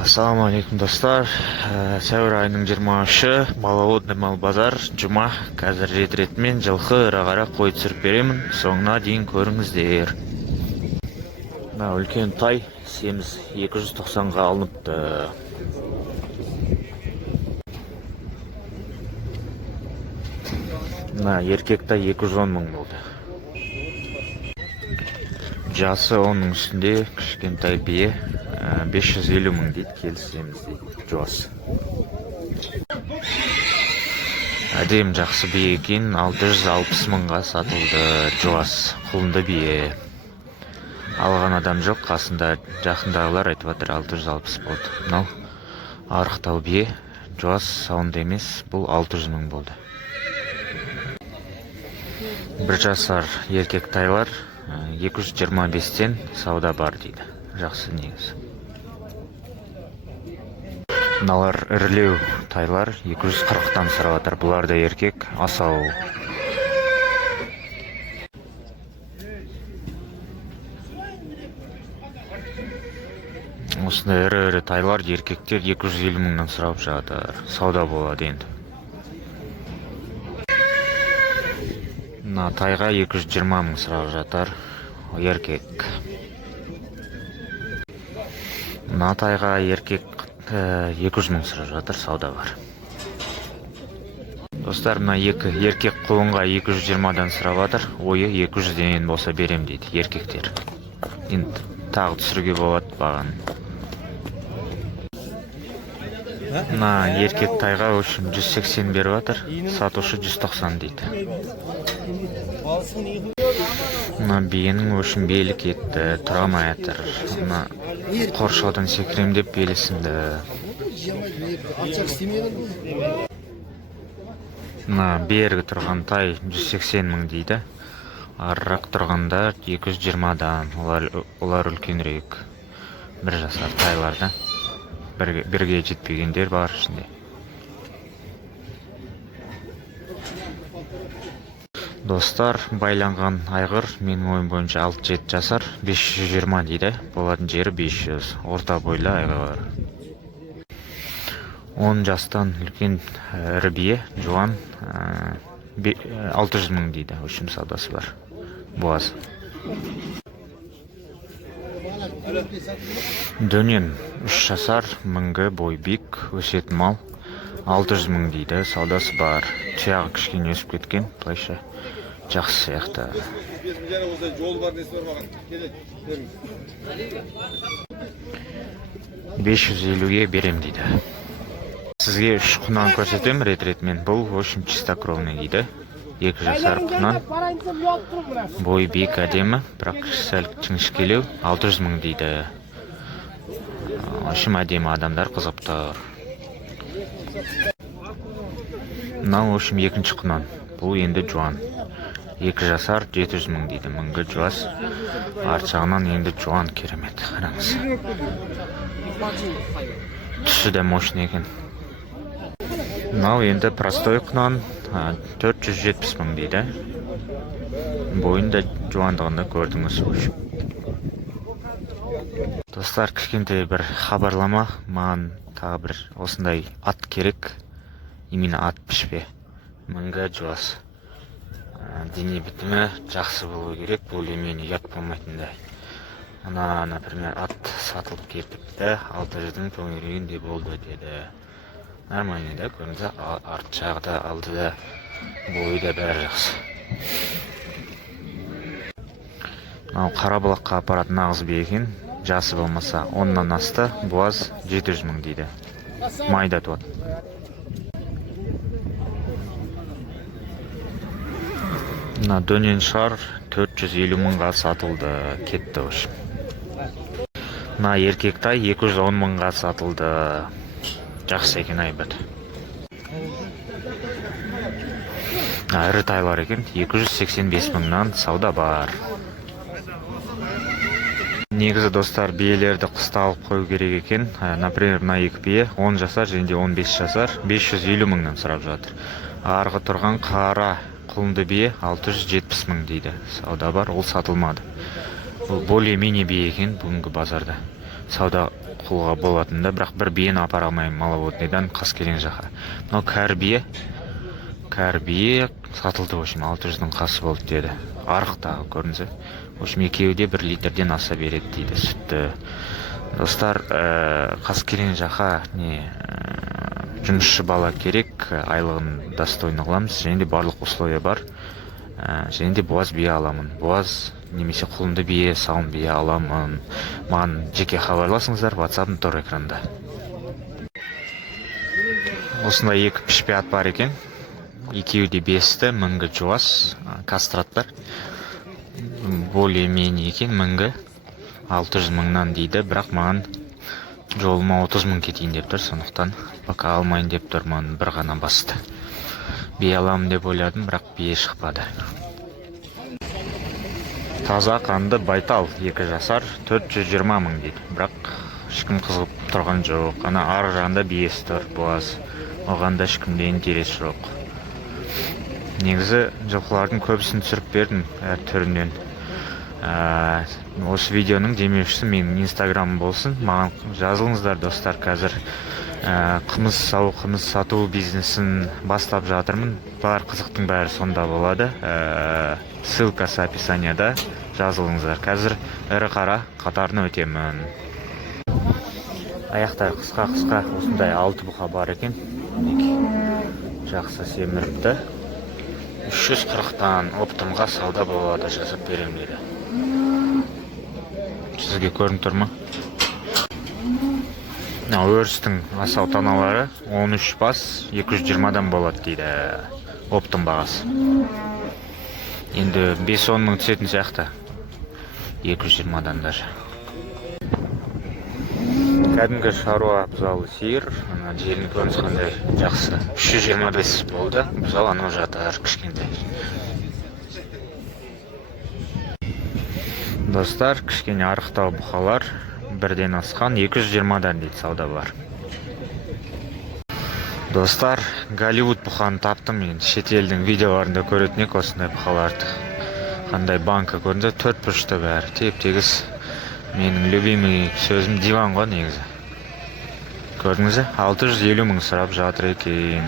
Ассалаумағалейкум достар. Сәуір айының 23-шы Маловодный мал базар жұма. Қазір ретретмен жылқы ырағара қой түсіріп беремін. Соңына дейін көріңіздер. Үлкен тай семіз 290-ға алыныпты. Еркек тай 210 мың болды. Жасы оның үстінде кішкентай бие 550 мың дейді, келісеміз дейді, жуас. Әдем жақсы бие екен, 660 мыңға сатылды, жуас, құлынды бие. Алған адам жоқ, қасында жақындағылар айтып жатыр 660 болды. Мынау арықтау бие, жуас, сауынды емес, бұл 600 мың болды. Бір жасар еркек тайлар 225-тен сауда бар дейді. Жақсы негізі. Мыналар ірілеу тайлар 240-тан сұрап жатыр. Бұлар да еркек, асау. Осында ірі тайлар, еркектер 250 мыңнан сұрап жатыр. Сауда болады енді. Тайға 220 мың сұрап жатыр, еркек. Тайға еркек 200 мың сұрап жатыр, сауда бар. Достар, екі еркек құлынға 220-дан сұрап жатыр, ойы 200-ден болса берем дейді, еркектер. Енді тағы түсіруге болады бағаны. Еркек тайға 180 беріп жатыр, сатушы 190 дейді. Биенің өшін белі кетті, тұрамай атыр. Қоршаудан секірем деп белесінді. Бергі тұрған тай 180 мың дейді. Арырақ тұрғанда 220-дан, олар үлкенірек. Бір жасар тайларда. Бірге жетпегендер бар ішінде. Достар, байланған айғыр менің ойым бойынша 6-7 жасар, 520 дейді, болатын жері 500, орта бойлы айғыр. 10 жастан үлкен ірі бие, жуан, 600 мың дейді, өшім саудасы бар, буаз. Дөнен 3 жасар, мүңгі бой бик, өсетін мал, 600 мың дейді, саудасы бар. Чаяғы кішкене өсіп кеткен, бұлайша жақсы сияқты. 550-ге берем дейді. Сізге 3 құнан көрсетем рет-ретмен. Бұл өшім чистокровный дейді. 2 жасар құнан. Бой бек әдемі, бірақ сәл жіңішкелеу, 600 мың дейді. Өшім әдемі адамдар қызып тұр. Мынау өшім 2-ші құнан. Бұл енді жуан. 2 жасар 700 мың дейді. Мүңгі жуас. Арт жағынан енді жуан, керемет. Қараңыз. Түсі де мощный екен. Мынау енді простой құнан 470 мың дейді. Бойында жуандығында көрдіңіз өшім. Достар, кішкентай бір хабарлама. Маған тағы бір осындай ат керек. Именно ат пішпе. Мүңгі жуас. Дене бітімі жақсы болу керек, более-менее ұят болмайтындай. Например, ат сатылып кетіпті, 600-дің төңірегінде болды деді. Нормальный да, көріңіз, арт жағы да, алды да, бойы да бәрі жақсы. Қарабұлаққа апаратын нағыз бие екен, жасы болмаса 10-нан асты, буаз 700 мың дейді. Майда туады. Дөнен шар 450 мыңға сатылды, кетті өшім. Еркек тай 210 мыңға сатылды. Жақсы екен айбет. Ірі тайлар екен, 285 мыңнан сауда бар. Негізі достар, биелерді қыста алып қою керек екен. Например, 2 бие 10 жасар және 15 жасар 550 мыңнан сұрап жатыр. Арғы тұрған қара құлынды бие 670 мың дейді. Сауда бар, ол сатылмады. Бұл более-менее бие екен бүгінгі базарда. сауда қылуға болатын да, бірақ бір биені апара алмаймын Маловодныйдан Қаскелең жаққа. Мынау кәрі бие сатылды, в общем, 600-дің қасы болды деді. Арықтағы көрдіңіз. В общем, екеуі де 1 литрден аса береді дейді сүтті. Достар, Қаскелең жаққа жұмысшы бала керек, айлығын достойны қыламыз, және де барлық условия бар. Және де буаз бие аламын. Буаз немесе құлынды бие, сауын бие аламын. Маған жеке хабарласыңыздар, WhatsApp-ым тұр экранда. Осындай 2 пішпе ат бар екен. Екеуі де бесті, мінгі жуас, кастраттар. Более-менее екен, мінгі 600 мыңнан дейді, бірақ маған жолыма 30 мың кетейін деп тұр, сондықтан пока алмайын деп тұр, маған бір ғана басты. Бие аламын деп ойладым, бірақ бие шықпады. Таза қанды байтал 2 жасар 420 мың дейді, бірақ ешкім қызып тұрған жоқ. Ана ар жағында биесі тұр, буаз. Оған да ешкімде интерес жоқ. Негізі жылқылардың көбісін түсіріп бердім әр түрінен. Осы видеоның демеушісі менің инстаграмым болсын. Маған жазылыңыздар, достар. Қазір қымыз сату бизнесін бастап жатырмын. Бар қызықтың бәрі сонда болады. Ссылкасы описанияда, жазылыңыздар. Қазір ірі қара қатарына өтемін. Аяқтар қысқа осындай 6 бұқа бар екен. Жақсы семіріпті. 340-тан оптымға сауда болады, жазып берем дейді. Сізге көрініп тұр ма? Өрістің асау таналары 13 бас 220-дан болады дейді оптым бағасы. Енді 5-10 мың түсетін сияқты 220-дан даже. Кәдімгі шаруа бұзалы сиыр, жерін көрініс қандай жақсы. 325 болды, бұзал анау жатыр кішкентай. Достар, кішкене арықтау бұқалар бірден асқан 220-дан дейді сауда бар. Достар, Голливуд бұқаны таптым мен. Шетелдің видеоларында көретін ек осындай бұқаларды. Қандай банка көрінді, 4 бұрышты бәрі. Теп-тегіс менің любимый сөзім диван ғой негізі. Көрдіңіз, 650 мың сұрап жатыр екен.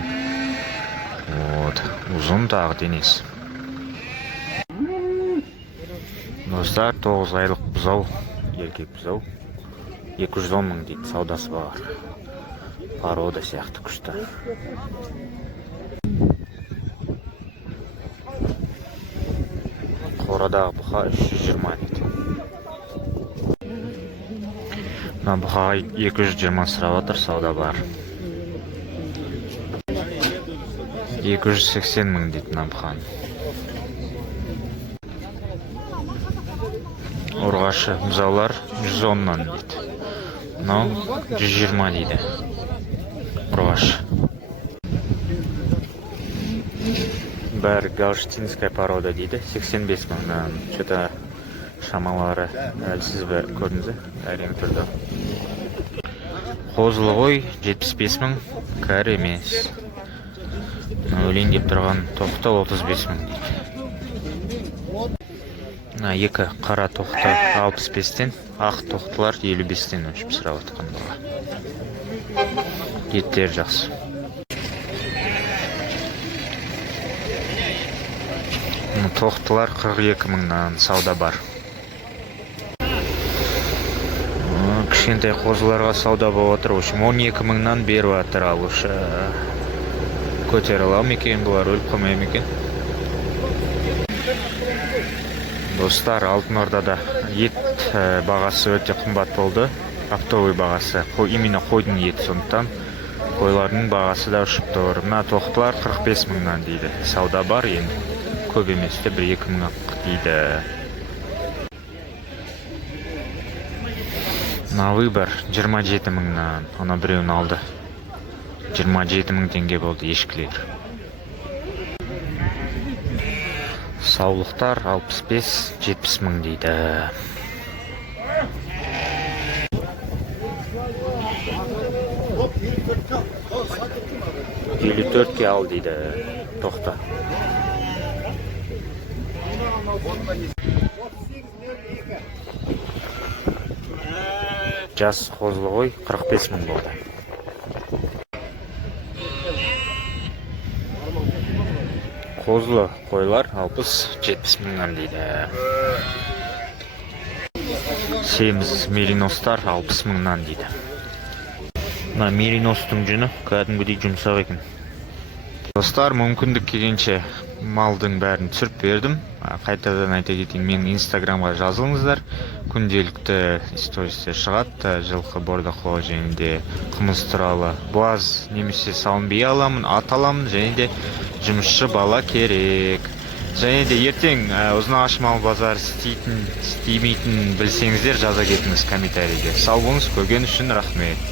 Ұзын тағы денес. Достар, 9 айлық бұзау, еркек бұзау. 210 мың дейді, саудасы бар. Порода сияқты күшті. Қорадағы бұқа 320 дейді. Мына бұқаға 220 сұрап отыр, сауда бар. 280 мың дейді мына бұқаны. Ұрғашы бұзаулар 110-нан дейді. Мынау 120 дейді. Ұрғашы. Бәрі галштинская порода дейді. 85 мыңнан. Что-то шамалары әлсіз бәрі көрдіңіз, әрең тұрды. Қозылы ғой 75 мың, кәрі емес. Өлейін деп тұрған тоқты 35 мың дейді. Екі қара тоқты 65-тен, ақ тоқтылар 55-тен өшіп сұрап отқан бала. Еттер жақсы. Тоқтылар 42 мыңнан сауда бар. Кішкентай қозыларға сауда болып отыр. 12 мыңнан беріп отыр алушы. Көтер алам екен, бұлар өліп қылмайым екен. Достар, Алтын Ордада ет бағасы өте қымбат болды. Оптовый бағасы. Именно қойдың ет, сондықтан қойлардың бағасы да ұшып тұр. Мына тоқтылар 45 мыңнан дейді. Сауда бар енді. Көп емес те 1-2 мың дейді. На выбор 27 мыңнан. Ана біреуін алды. 27 мың теңге болды ешкілер. Саулықтар 65-70 мың дейді. Елу төртке ал дейді. Тоқта. Жас қозылы қой 45 мың болды. Қозылы қойлар 60-70 мыңнан дейді. Семіз мериностар 60 мыңнан дейді. Мына мериностың жүні кәдімгідей жұмсақ екен. Достар, мүмкіндік келгенше малдың бәрін түсіріп бердім. Қайтадан айта кетейін, мен инстаграмға жазылыңыздар. Күнделікті стористер шығады. Жылқы, бордақы және де қымыз туралы буаз немесе сауын бие аламын, ат аламын, және де жұмысшы бала керек. Және де ертең Ұзынағаш мал базары істейтін, істемейтін білсеңіздер жаза кетіңіз комментарийде. Сау болыңыз, көрген үшін рахмет.